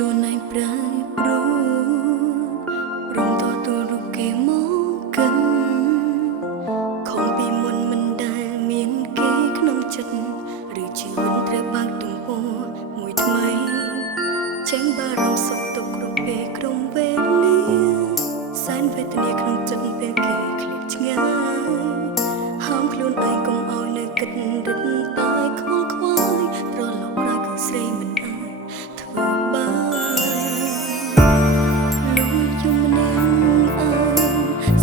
ខ្លួនឯងប្រែប្រួលរំទោទូរូបគេមកកិនខំពីមុនមិនដែលមានគេក្នុងចិត្តឬជីវិតត្រូវបើកទំព័រមួយថ្មីចេញបារម្ភសុខទុក្ខគ្រប់ពេលក្រុមវេលាសែនវេទនាក្នុងចិត្តពេលគេឃ្លាតឆ្ងាយហាមខ្លួនឯងកុំឲ្យនៅគិតរឹតតែខ្វល់ខ្វាយត្រឡប់ក្រោយគឺស្រីមិនអាចធ្វើបានលួចយំនាងអើ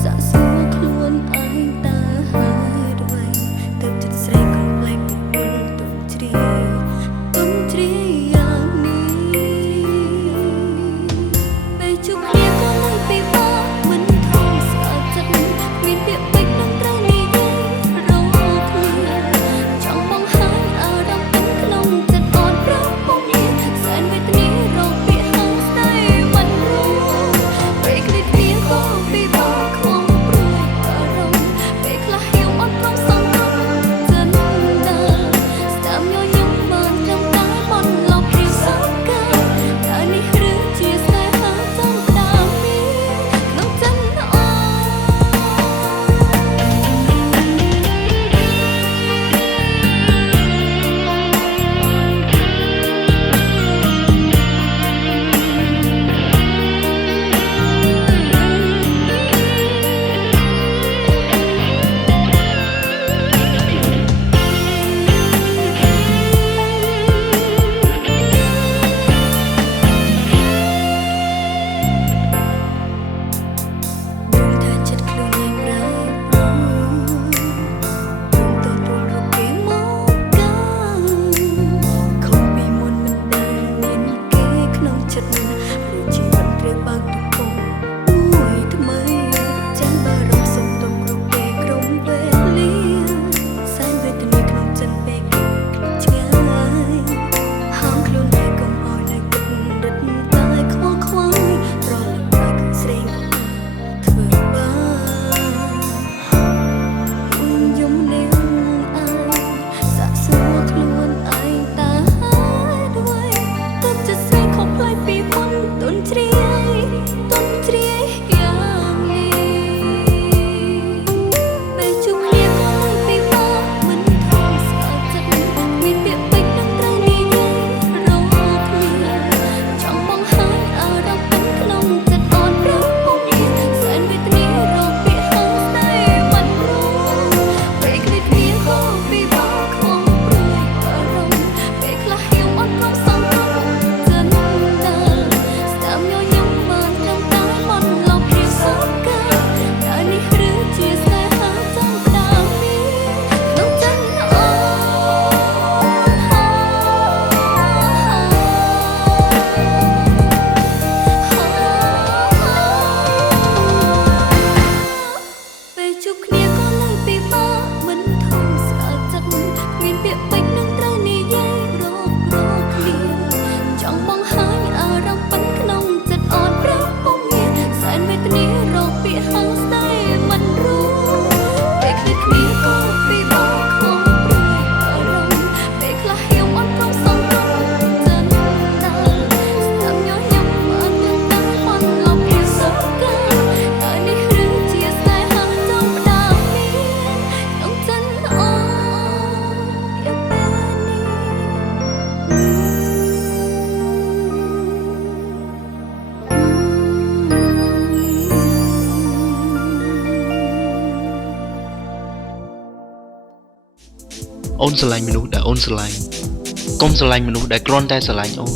សាក់សួរខ្លួនឯងតើហេតុអ្វីទើបចិត្តស្រីកុំប្លែកពីមុនទុំជ្រាយ៉ាងនេះពេលជួបគ្នាក៏នៅពីមកមិនធំស្អាតចិត្តមានពាក្យពេចន៍នឹងត្រូវនិយាយរកគ្នាចង់បង្ហាញអារម្មណ៍ពេញក្នុងចិត្តអត់ប្រពំនេះសែនវេទនារកពាក្យហៅស្ដីមិនรู้ពេលឃ្លាតគ្នាក៏ពីមកខ្វល់ព្រួយអារម្មណ៍ពេលខ្លះហៀវអត់ព្រមសង្ឃឹមចិនដាស្ដាប់ញញឹមបានត្រឹមតែមិនឡប់ព្រាសោកកាតែនេះឬជាស្នេហាចំដាមនេះក្នុងចិនអូអូនស្រឡាញ់មនុស្សដែលអូនស្រឡាញ់កុំស្រឡាញ់មនុស្សដែលគ្រាន់តែស្រឡាញ់អូន